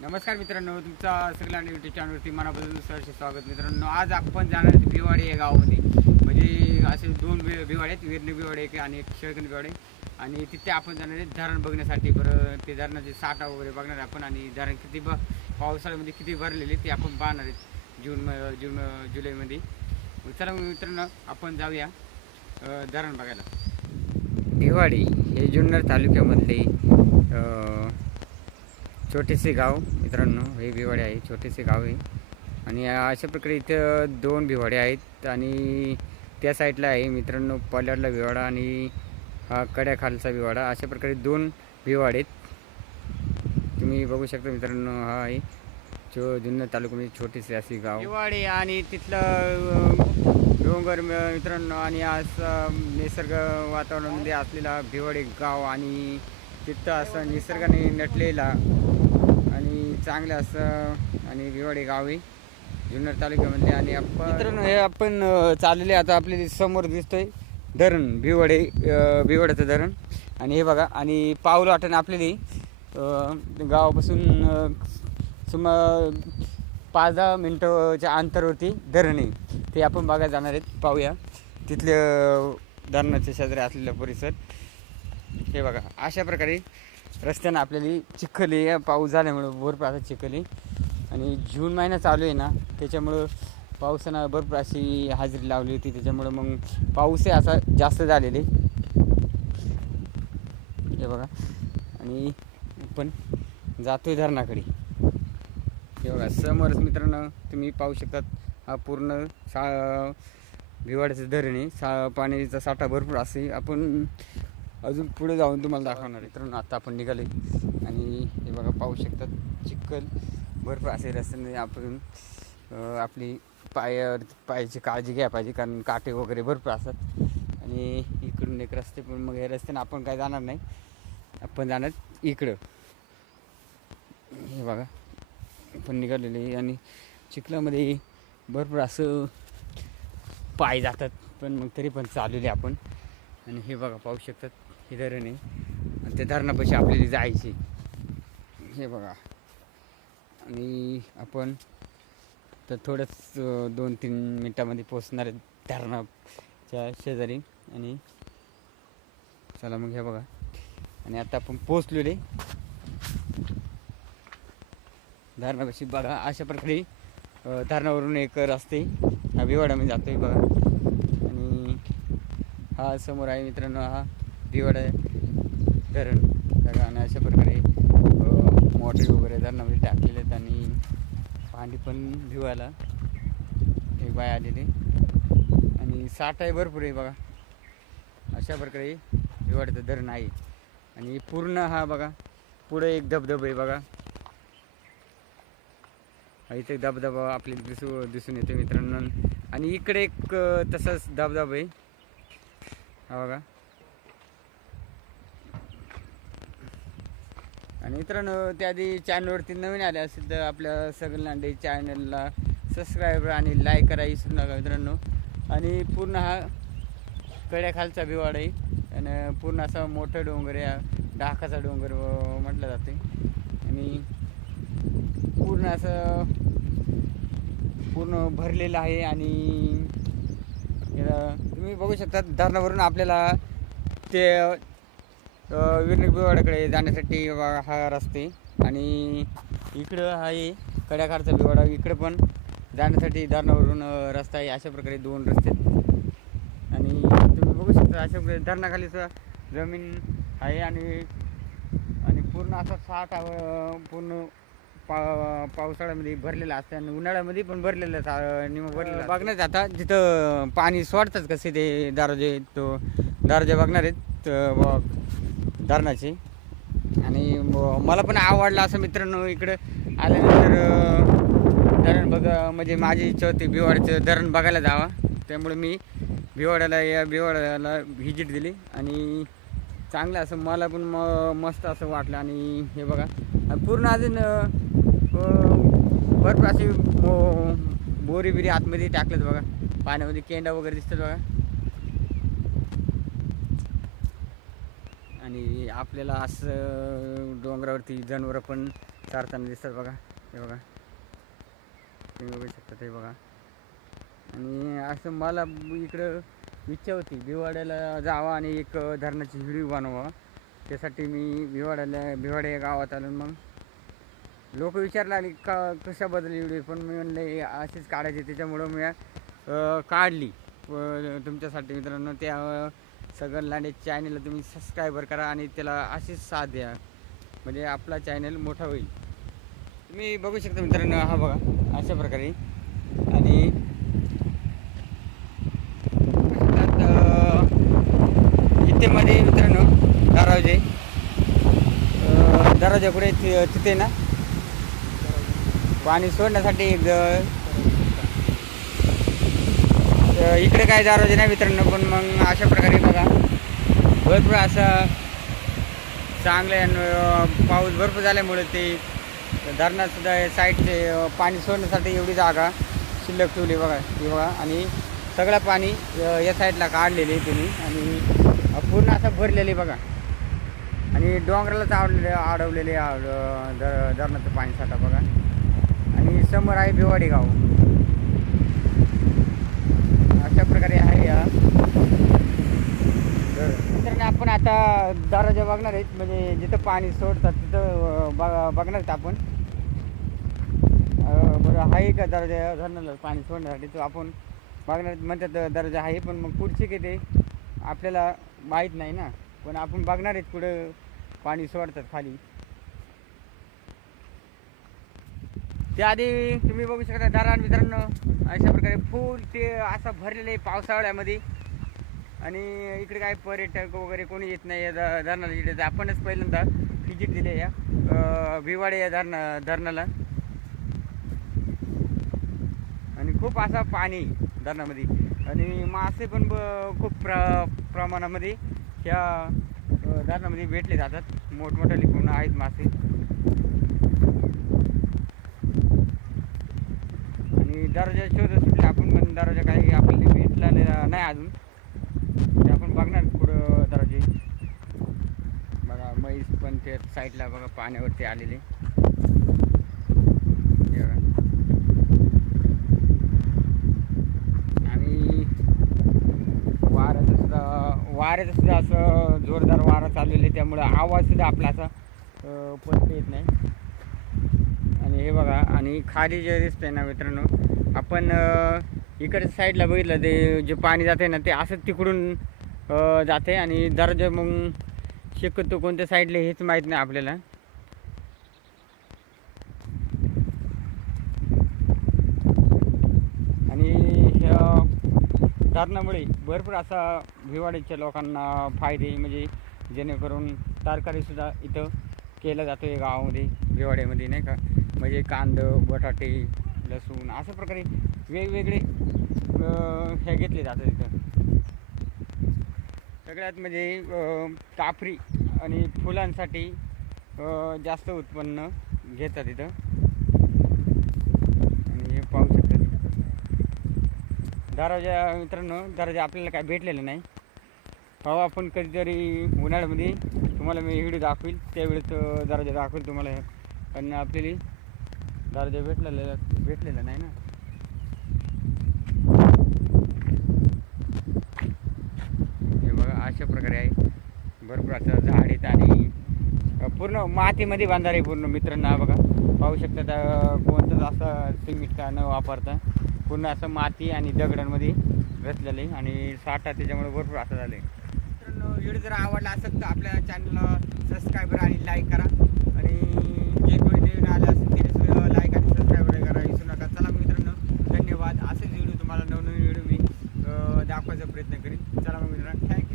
नमस्कार मित्रांनो तुमचा सगळ्यांना युट्यूब चॅनलवरती मनापासून सहर्ष स्वागत. मित्रांनो आज आपण जाणार आहेत भिवाडे या गावामध्ये. म्हणजे असे दोन बि भिवाडे आहेत वीरणी भिवाडे एक आणि एक शेळकण भिवाडे. आणि तिथे आपण जाणार आहे धरण बघण्यासाठी. बरं ते धरणाचे साठा वगैरे बघणार आहे आपण आणि धरण किती ब पावसाळ्यामध्ये किती भरलेले ते आपण पाहणार आहेत जून म- जून जुलैमध्ये. चला मग मित्रांनो आपण जाऊया धरण बघायला. भिवाडी हे जुन्नर तालुक्यामधले छोटेसे गाव मित्रांनो हे भिवाडे आहे छोटेसे गाव आहे आणि अशा प्रकारे इथं दोन भिवाडे आहेत आणि त्या साईडला आहे मित्रांनो पल्याडला भिवाडा आणि हा कड्याखालचा भिवाडा. अशा प्रकारे दोन भिवाडे आहेत. तुम्ही बघू शकता मित्रांनो हा आहे. जो जुन्नर तालुक्यामध्ये छोटेसे असे गाव. भिवाडे आणि तिथलं डोंगर मित्रांनो आणि असं निसर्ग वातावरणामध्ये असलेला भिवाडे गाव आणि तिथं असं निसर्गाने नटलेला चांगलं असं आणि भिवाडे गाव आहे जुन्नर तालुक्यामधले आणि आपण मित्रांनो हे आपण चाललेले आता आपले समोर दिसतोय धरण भिवडे भिवड्याचं धरण. आणि हे बघा आणि पाऊल वाटण आपल्याला गावापासून सुमा सुमार पाच दहा मिनटाच्या अंतरावरती धरण आहे. ते आपण बघायला जाणार आहेत. पाहूया. तिथले धरणाच्या शेजारी असलेला परिसर. हे बघा अशा प्रकारे रस्त्यानं आपल्याला चिखल आहे पाऊस झाल्यामुळं भरपूर असा चिखल. आहे आणि जून महिना चालू आहे ना त्याच्यामुळं पावसानं भरपूर अशी हाजरी लावली होती. त्याच्यामुळं मग पाऊसही असा जास्त झालेले. हे बघा. आणि पण जातोय धरणाकडे. हे बघा समोरच मित्रांनो तुम्ही पाहू शकतात हा पूर्ण सा भिवाड्याचं धरण आहे. सा पाण्याचा साठा भरपूर असे. आपण अजून पुढे जाऊन तुम्हाला दाखवणार आहे. मित्रांनो आता आपण निघाले. आणि हे बघा पाहू शकतात चिखल. भरपूर असे रस्त्याने आपण आपली पाय पायाची काळजी घ्या पाहिजे कारण काटे वगैरे भरपूर असतात. आणि इकडून एक रस्ते पण मग हे रस्त्याने आपण काय जाणार नाही. आपण जाणार इकडं. हे बघा आपण निघालेले आणि चिखलामध्ये भरपूर असं पाय जातात पण मग तरी पण चाललेले आपण. आणि हे बघा पाहू शकतात. हे धरण आहे आणि त्या धरणापाशी आपल्याला जायचे हे बघा. आणि आपण तर थोडंच दोन तीन मिनटामध्ये पोचणार आहे धरणाच्या शेजारी. आणि चला मग हे बघा. आणि आता आपण पोचलेले धरणापाशी बघा अशा प्रकारे धारणावरून धरणावरून एक रस्ते हा भिवाड्यामध्ये जातोय बघा. आणि हा समोर आहे मित्रांनो हा भिवाडा धरण आणि अशा प्रकारे अं, मोटरी वगैरे धरणामध्ये म्हणजे टाकलेले आहेत आणि पाणी पण भिवायला एक बाय आलेली आणि साठ आहे भरपूर आहे बघा. अशा प्रकारे हिवाळ्याचं धरण आहे. आणि पूर्ण हा बघा पुढे एक धबधबा आहे बघा. इथे धबधबा आपल्याला दिसू दिसून येतो मित्रांनो. आणि इकडे एक तसंच तसाच धबधबा आहे. हा बघा. आणि मित्रांनो त्याआधी चॅनलवरती नवीन आले असेल तर आपल्या सगळ्यांना चॅनलला सबस्क्राईब आणि लाईक करा विसरू नका मित्रांनो. आणि पूर्ण हा कड्याखालचा बिवाड आहे. आणि पूर्ण असा मोठा डोंगर आहे. डाकाचा डोंगर म्हटलं जाते. आणि पूर्ण असं पूर्ण भरलेलं आहे आणि तुम्ही बघू शकता धरणावरून आपल्याला ते विरणी बिवाड्याकडे जाण्यासाठी हा रस्ते. आणि इकडं आहे कड्याखारचा बिवाडा इकडं पण जाण्यासाठी धरणावरून रस्ता आहे. अशा प्रकारे दोन रस्ते आहेत. आणि तुम्ही बघू शकता अशा प्रकारे धरणाखाली जमीन आहे आणि आणि पूर्ण असा साठ पूर्ण पा पावसाळ्यामध्ये भरलेला असतं. आणि उन्हाळ्यामध्ये पण भरलेलं असतं, निम भरलेलं बघण्यात आता जिथं पाणी सोडतात कसे ते दारोजे तो दारोजे बघणार आहेत धरणाची. आणि मला पण आवडलं असं मित्रांनो इकडं आल्यानंतर धरण बघा म्हणजे माझी इच्छा होती भिवाडचं धरण बघायला जावा. त्यामुळे मी भिवाड्याला या भिवाड्याला व्हिजिट दिली. आणि चांगलं असं मला पण म मस्त असं वाटलं. आणि हे बघा पूर्ण अजून भरपूर अशी बोरी बिरी आतमध्ये टाकलेत बघा. पाण्यामध्ये केंडा वगैरे दिसतात बघा. आणि आपल्याला असं डोंगरावरती जनावरं पण चारताना दिसतात बघा. हे बघा. तुम्ही बघू शकता ते बघा. आणि असं मला इकडं इच्छा होती भिवाड्याला जावा आणि एक धरणाची व्हिडिओ बनवा. त्यासाठी मी भिवाड्याला भिवाडे या गावात आलो मग लोक विचारला आली का कशाबद्दल व्हिडिओ? पण मी म्हणले अशीच काढायची. त्याच्यामुळं मी काढली. तुमच्यासाठी मित्रांनो त्या सगन लांडे चॅनेलला तुम्ही सबस्क्रायबर करा आणि त्याला अशीच साथ द्या. म्हणजे आपला चॅनल मोठा होईल. तुम्ही बघू शकता मित्रांनो हा बघा अशा प्रकारे. आणि इथे मध्ये मित्रांनो दरवाजे. दरवाजा पुढे तिथे ना. पाणी सोडण्यासाठी एक अं, इकडे काय दारोजे नाही मित्रांनो पण मग अशा प्रकारे बघा. भरपूर असं चांगलं आहे पाऊस भरपूर झाल्यामुळे ते धरणातसुद्धा साईडचे पाणी सोडण्यासाठी एवढी जागा शिल्लक ठेवली बघा. ती बघा आणि सगळं पाणी या साईडला काढलेले तुम्ही त्यांनी. आणि पूर्ण असं भरलेली बघा. आणि डोंगरालाच आवडलेले अडवलेले आहे, धरणाचं पाणी साठा बघा. आणि समोर आहे भिवाडी गाव. अशा प्रकारे आहे या. तर मित्रांनो आपण आता दरवाजा बघणार आहेत म्हणजे जिथं पाणी सोडतात तिथं बघणार आहेत आपण. बरं आहे का दरवाजा? धरणाला पाणी सोडण्यासाठी तो आपण बघणार. म्हणतात दरवाजा आहे पण मग पुढचे किती? आपल्याला माहीत नाही ना. पण आपण बघणार आहेत पुढं पाणी सोडतात खाली. त्याआधी तुम्ही बघू शकता धरण मित्रांनो अशा प्रकारे फुल ते असं भरलेलं आहे पावसाळ्यामध्ये. आणि इकडे काय पर्यटक वगैरे कोणी येत नाही या धरणाला. इकडे आपणच पहिल्यांदा व्हिजिट दिली या भिवाडे या धरणा धरणाला. आणि खूप असा पाणी धरणामध्ये. आणि मासे पण ब- खूप प्र प्रमाणामध्ये ह्या धरणामध्ये भेटले जातात. मोठमोठाले पूर्ण आहेत मासे आणि दरवाजा शोधत सुटले आपण पण दरवाजा काही आपल्याला भेटला नाही अजून. ते आपण बघणार पुढं दरवाजे. बघा म्हैस पण ते साईडला बघा पाण्यावरती आलेले. आणि वाऱ्याचं सुद्धा वाऱ्याचं सुद्धा असं जोरदार वारा चाललेलं आहे त्यामुळं आवाज सुद्धा आपला असा पडता येत नाही. आणि हे बघा आणि खाली जे दिसतंय ना मित्रांनो आपण इकडच्या साईडला बघितलं ते जे पाणी जाते ना ते असं तिकडून जाते आणि दर्जा मग शक्यतो कोणत्या साईडला हेच माहीत नाही आपल्याला. आणि ह्या धरणामुळे भरपूर असा भिवाडीच्या लोकांना फायदे म्हणजे जेणेकरून तारकारीसुद्धा इथं केलं जातं या गावामध्ये हिवाळ्यामध्ये नाही का? म्हणजे कांदं बटाटे लसूण अशा प्रकारे वेगवेगळे हे घेतले जातात इथं. सगळ्यात म्हणजे काफरी आणि फुलांसाठी जास्त उत्पन्न घेतात इथं. आणि हे पाहू शकतात दरवाजा मित्रांनो दरवाजा आपल्याला काय भेटलेलं नाही. पाहू आपण कधीतरी उन्हाळ्यामध्ये तुम्हाला मी व्हिडिओ दाखवील त्यावेळेस दर्जा दाखवेल तुम्हाला पण आपल्याला दर्जा भेटलेला भेटलेला नाही ना. हे बघा अशा प्रकारे आहे. भरपूर असं झाड आहेत आणि पूर्ण मातीमध्ये बांधार आहे पूर्ण मित्रांना बघा. पाहू शकता त्या कोणतंच असं सिमेंट का न वापरता. पूर्ण असं माती आणि दगडांमध्ये रचलेलं आहे आणि साठा त्याच्यामुळे भरपूर असं झालं आहे व्हिडिओ जर आवडला असेल तर आपल्या चॅनलला सबस्क्राईबर आणि लाईक करा. आणि जे कोणी नवीन आले असेल ते लाईक आणि सबस्क्राईबर करा. विसरू नका. चला मित्रांनो धन्यवाद. असेच व्हिडिओ तुम्हाला नवनवीन व्हिडिओ मी दाखवायचा प्रयत्न करेन.